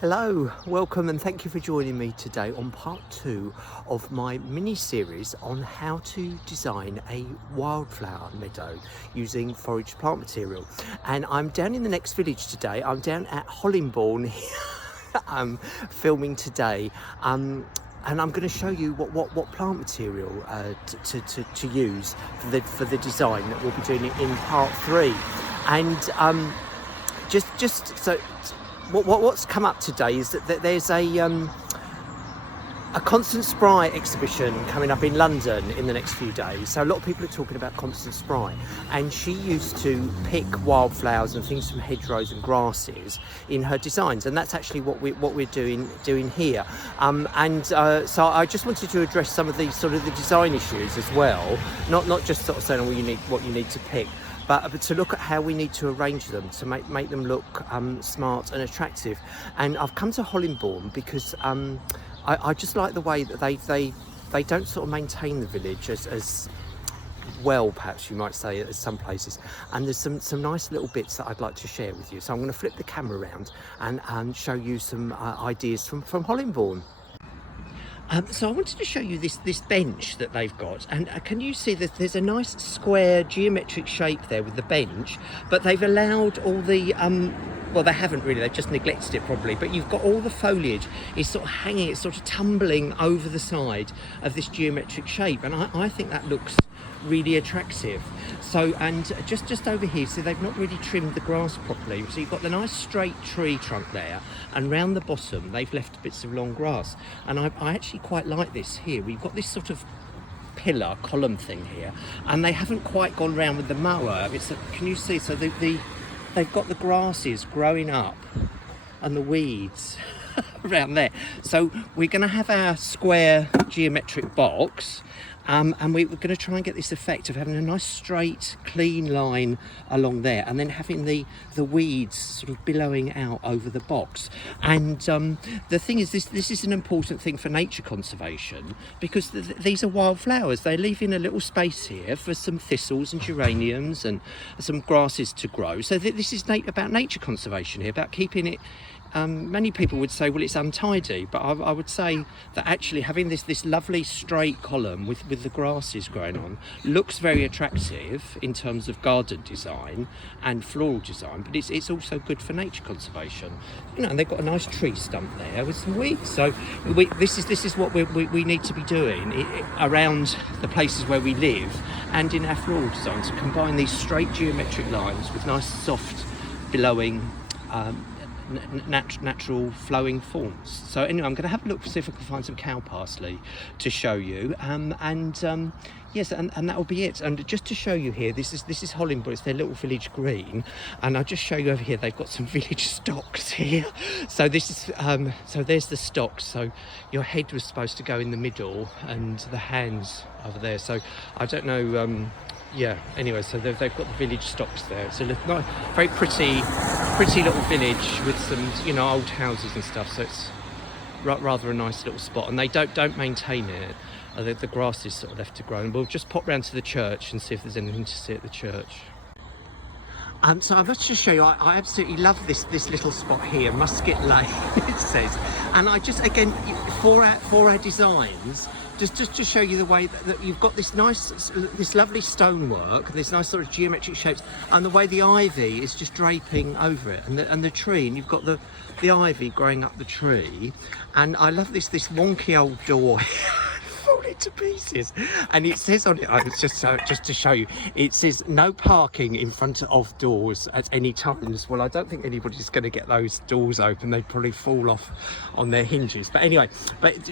Hello, welcome and thank you for joining me today on part 2 of my mini-series on how to design a wildflower meadow using foraged plant material. And I'm down in the next village today. I'm down at Hollingbourne I'm filming today. And I'm going to show you what plant material to use for the design that we'll be doing in part 3. And just so what's come up today is that there's a Constance Spry exhibition coming up in London in the next few days. So a lot of people are talking about Constance Spry, and she used to pick wildflowers and things from hedgerows and grasses in her designs, and that's actually what we're doing here. So I just wanted to address some of the design issues as well, not just sort of saying what you need to pick, but to look at how we need to arrange them to make them look smart and attractive. And I've come to Hollingbourne because I just like the way that they don't sort of maintain the village as well, perhaps you might say, as some places. And there's some nice little bits that I'd like to share with you. So I'm going to flip the camera around and show you some ideas from Hollingbourne. So I wanted to show you this bench that they've got, and can you see that there's a nice square geometric shape there with the bench, but they've allowed all the well, they haven't really, they've just neglected it probably, but you've got all the foliage is sort of hanging, it's sort of tumbling over the side of this geometric shape, and I think that looks really attractive. So, and just over here, so they've not really trimmed the grass properly, so you've got the nice straight tree trunk there, and round the bottom they've left bits of long grass, and I actually quite like this here. We've got this sort of pillar column thing here, and they haven't quite gone round with the mower. Can you see? So they've got the grasses growing up and the weeds around there. So we're going to have our square geometric box, and we're going to try and get this effect of having a nice straight clean line along there, and then having the weeds sort of billowing out over the box. And the thing is, this is an important thing for nature conservation, because these are wildflowers. They're leaving a little space here for some thistles and geraniums and some grasses to grow. So this is about nature conservation here, about keeping it. Many people would say, well, it's untidy, but I would say that actually having this lovely straight column with the grasses growing on looks very attractive in terms of garden design and floral design, but it's also good for nature conservation. You know, and they've got a nice tree stump there with some weeds. So this is what we need to be doing around the places where we live and in our floral design, to combine these straight geometric lines with nice soft billowing natural flowing forms. So anyway, I'm going to have a look to see if I can find some cow parsley to show you, yes, and that will be it. And just to show you here, this is Hollingbourne, it's their little village green, and I'll just show you over here, they've got some village stocks here. So this is so there's the stocks. So your head was supposed to go in the middle and the hands over there. So I don't know, yeah, anyway, so they've got the village stocks there. It's a nice, very pretty little village with some, you know, old houses and stuff. So it's rather a nice little spot, and they don't maintain it. The grass is sort of left to grow, and we'll just pop round to the church and see if there's anything to see at the church. So I'd like to show you, I absolutely love this little spot here, Musket Lane, it says. And I just, again, for our designs, just to show you the way that you've got this lovely stonework, this nice sort of geometric shapes, and the way the ivy is just draping over it, and the tree, and you've got the ivy growing up the tree. And I love this wonky old door falling to pieces, and it says on it, it's just to show you, it says no parking in front of doors at any times. Well, I don't think anybody's going to get those doors open. They'd probably fall off on their hinges. But anyway,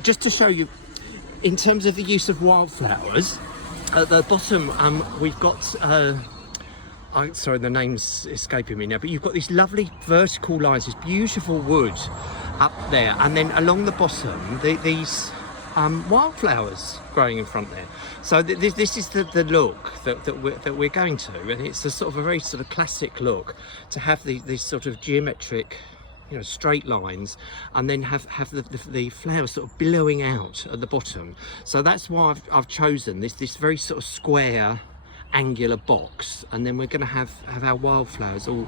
just to show you, in terms of the use of wildflowers, at the bottom we've got sorry, the name's escaping me now, but you've got these lovely vertical lines, this beautiful wood up there, and then along the bottom these wildflowers growing in front there. So this is the look that we're going to, and it's a sort of a very sort of classic look, to have these sort of geometric, you know, straight lines, and then have the flowers sort of billowing out at the bottom. So that's why I've chosen this very sort of square angular box, and then we're going to have our wildflowers all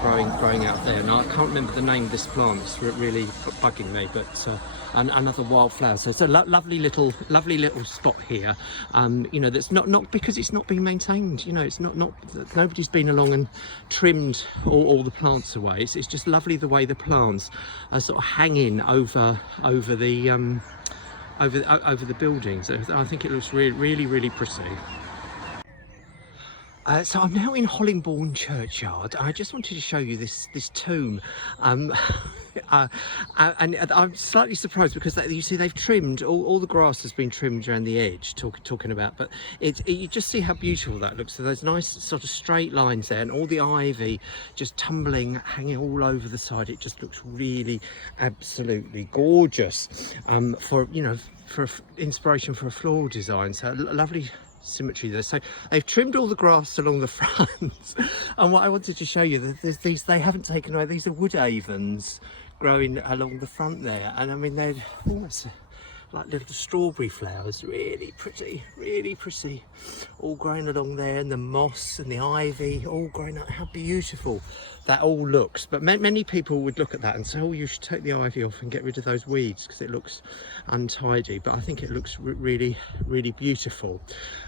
growing out there. Now I can't remember the name of this plant, it's really bugging me, but another wildflower. So it's a lovely little spot here, you know, that's not because it's not being maintained, you know, it's not nobody's been along and trimmed all the plants away. It's just lovely the way the plants are sort of hanging over the buildings. I think it looks really pretty. So I'm now in Hollingbourne churchyard. I just wanted to show you this tomb, and I'm slightly surprised because you see they've trimmed all the grass has been trimmed around the edge. Talking about, but you just see how beautiful that looks. So there's nice sort of straight lines there, and all the ivy just tumbling, hanging all over the side. It just looks really absolutely gorgeous. For inspiration for a floral design. So lovely symmetry there. So they've trimmed all the grass along the front, and what I wanted to show you, that there's these, they haven't taken away, these are wood avens growing along the front there, and I mean they're almost like little strawberry flowers, really pretty, all growing along there, and the moss and the ivy all growing up. How beautiful that all looks. But many people would look at that and say, oh, you should take the ivy off and get rid of those weeds because it looks untidy, but I think it looks really beautiful.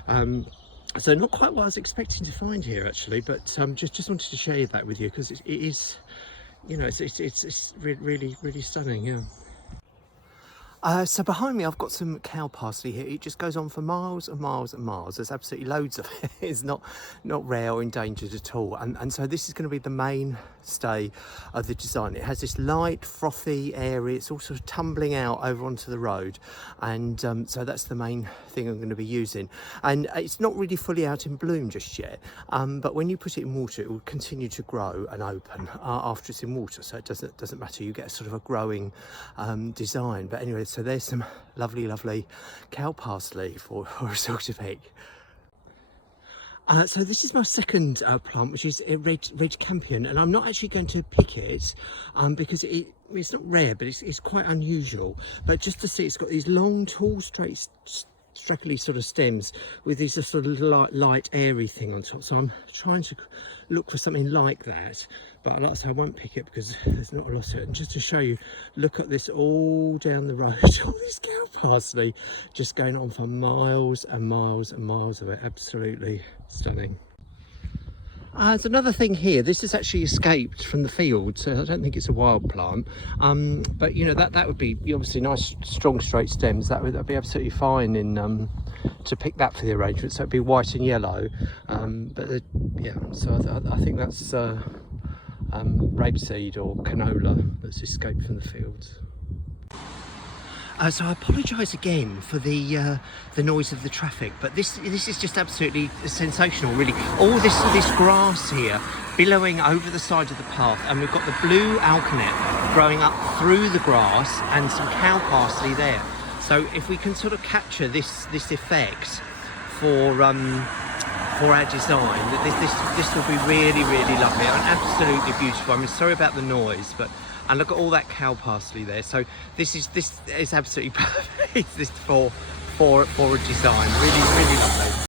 So not quite what I was expecting to find here actually, but just wanted to share that with you because it is, you know, it's really stunning. Yeah. So behind me I've got some cow parsley here. It just goes on for miles and miles and miles. There's absolutely loads of it. It's not rare or endangered at all, and so this is going to be the mainstay of the design. It has this light frothy area, it's all sort of tumbling out over onto the road, and so that's the main thing I'm going to be using. And it's not really fully out in bloom just yet, but when you put it in water it will continue to grow and open after it's in water, so it doesn't matter, you get a sort of a growing design. But anyway, so there's some lovely cow parsley for us all to pick. So this is my second plant, which is a red campion, and I'm not actually going to pick it because it's not rare, but it's quite unusual. But just to see, it's got these long, tall, straight, straggly sort of stems with these sort of light airy thing on top. So I'm trying to look for something like that, but like I say, I won't pick it because there's not a lot of it. And just to show you, look at this all down the road, all this cow parsley just going on for miles and miles and miles of it. Absolutely stunning. There's another thing here. This has actually escaped from the field, so I don't think it's a wild plant. But you know, that would be obviously nice, strong, straight stems. That'd be absolutely fine in to pick that for the arrangement. So it'd be white and yellow. Yeah, so I think that's rapeseed or canola that's escaped from the fields. So I apologise again for the noise of the traffic, but this is just absolutely sensational, really. All this grass here billowing over the side of the path, and we've got the blue alkanet growing up through the grass and some cow parsley there. So if we can sort of capture this effect for our design, this will be really lovely and absolutely beautiful. I mean, sorry about the noise, but. And look at all that cow parsley there. So this is absolutely perfect. This for a design. Really lovely.